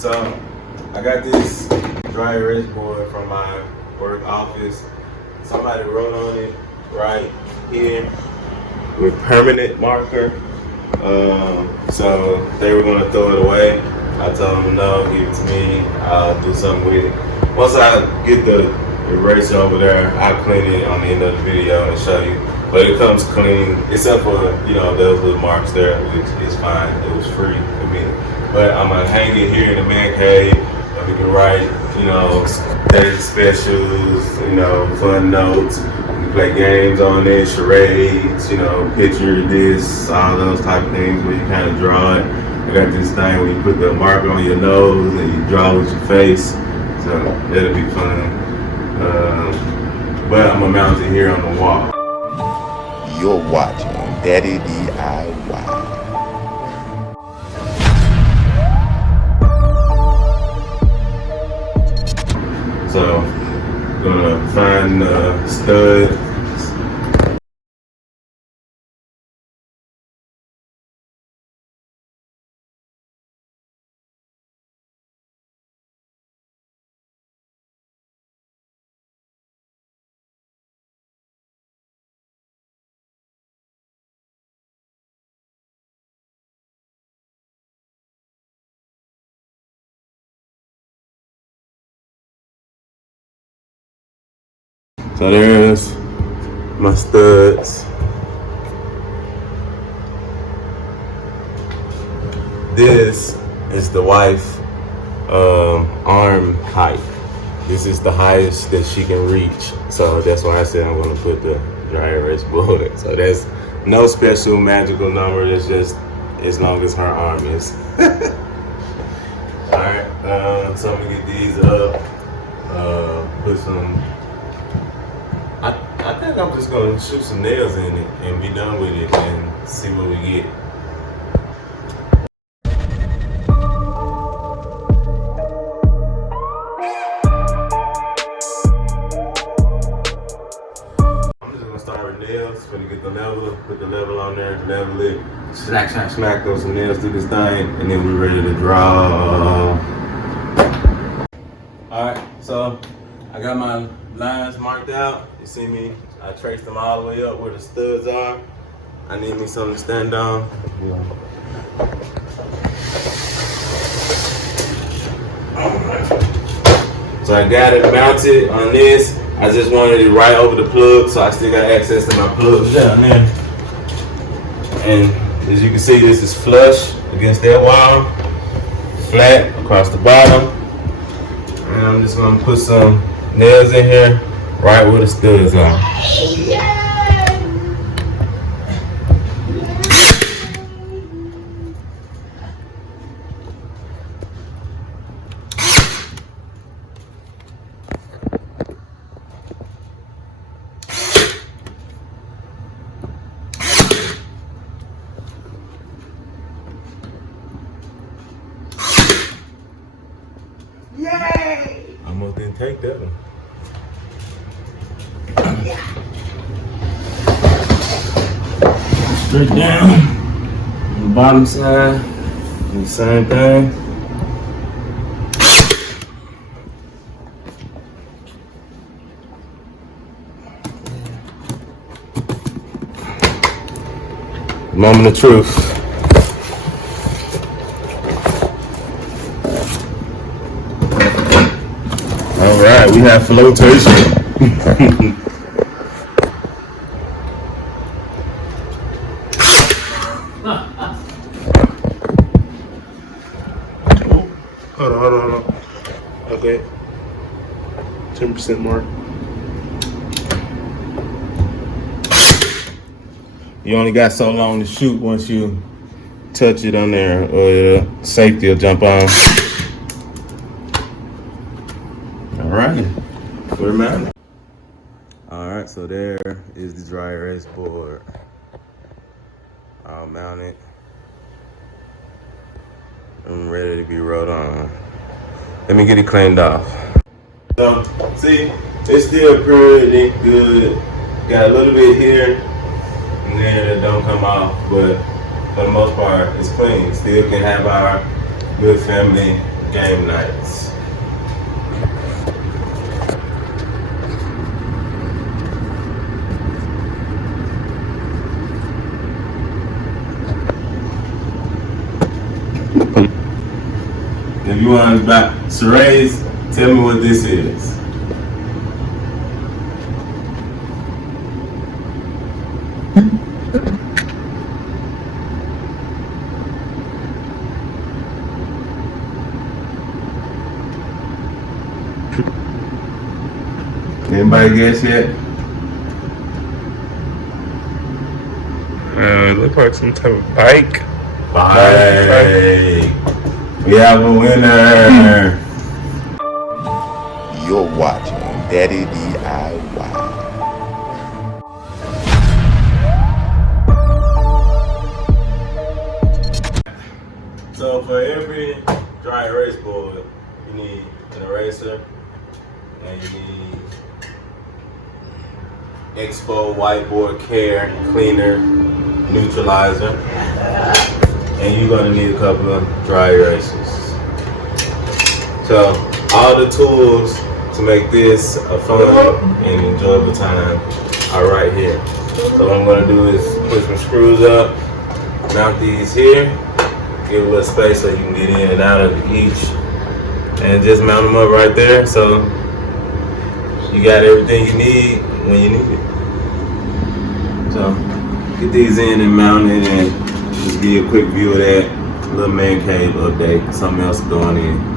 So I got this dry erase board from my work office. Somebody wrote on it right here with permanent marker. So they were gonna throw it away. I told them no, give it to me. I'll do something with it. Once I get the eraser over there, I'll clean it on the end of the video and show you. But it comes clean, except for those little marks there, which is fine. It was free for me. But I'm gonna hang it here in the man cave, and we can write, daily specials, fun notes. We can play games on it, charades, picture this, all those type of things where you kind of draw it. I got this thing where you put the marker on your nose and you draw with your face, so that'll be fun. But I'm gonna mount it here on the wall. You're watching Daddy DIY. So, gonna find the stud. So there's my studs. This is the wife arm height. This is the highest that she can reach. So that's why I said I'm gonna put the dry erase board. So there's no special magical number. It's just as long as her arm is. All right, so I'm gonna get these up. Put some. I think I'm just gonna shoot some nails in it and be done with it and see what we get. I'm just gonna start with nails. Gonna get the level, put the level on there, level it, smack those nails through this thing, and then we're ready to draw. All right, so I got my lines marked out. You see me? I traced them all the way up where the studs are. I need me something to stand on. Alright. So I got it mounted on this. I just wanted it right over the plug, so I still got access to my plugs down there. And as you can see, this is flush against that wall, flat across the bottom. And I'm just gonna put some nails in here, right where the studs are. Yay! Almost didn't take that one. Straight down on the bottom side, do the same thing. Moment of truth. All right, we have flotation. Hold on. Okay. 10% more. You only got so long to shoot once you touch it on there, or safety will jump on. All right, we're mounted. All right, so there is the dry erase board. I'll mount it. I'm ready to be rolled on. Let me get it cleaned off. So, see, it's still pretty good. Got a little bit here and there that don't come off, but for the most part, it's clean. Still can have our good family game nights. If you want to buy Sheray's, tell me what this is. Anybody guess yet? It looked like some type of bike. Bye. We have a winner. You're watching Daddy DIY. So for every dry erase board, you need an eraser and you need Expo whiteboard care cleaner neutralizer, and you're gonna need a couple of dry erasers. So all the tools to make this a fun and enjoyable time are right here. So what I'm gonna do is put some screws up, mount these here, give a little space so you can get in and out of each, and just mount them up right there. So you got everything you need when you need it. So get these in and mounted, and just give you a quick view of that little man cave update. Something else going in.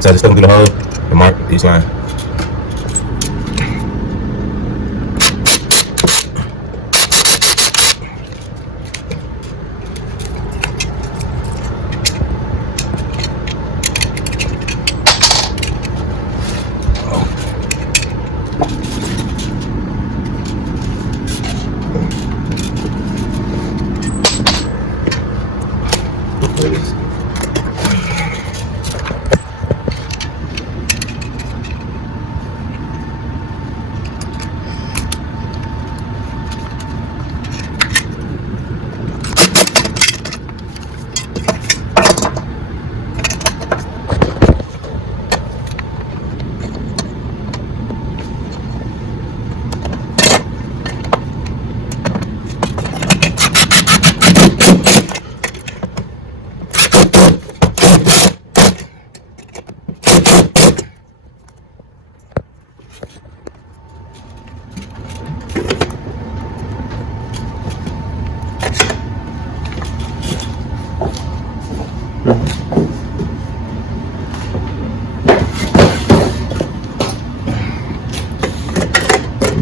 So just put them through the hole and mark each line.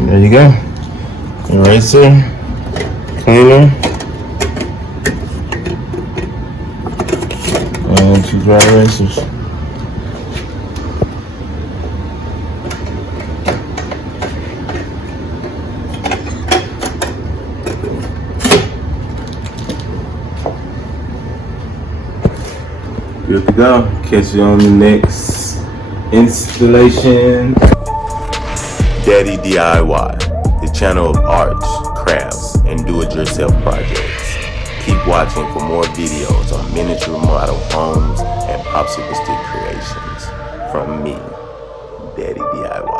There you go. Eraser, cleaner, and 2 dry erasers. Good to go. Catch you on the next installation. Daddy DIY, the channel of arts, crafts, and do-it-yourself projects. Keep watching for more videos on miniature model homes and popsicle stick creations from me, Daddy DIY.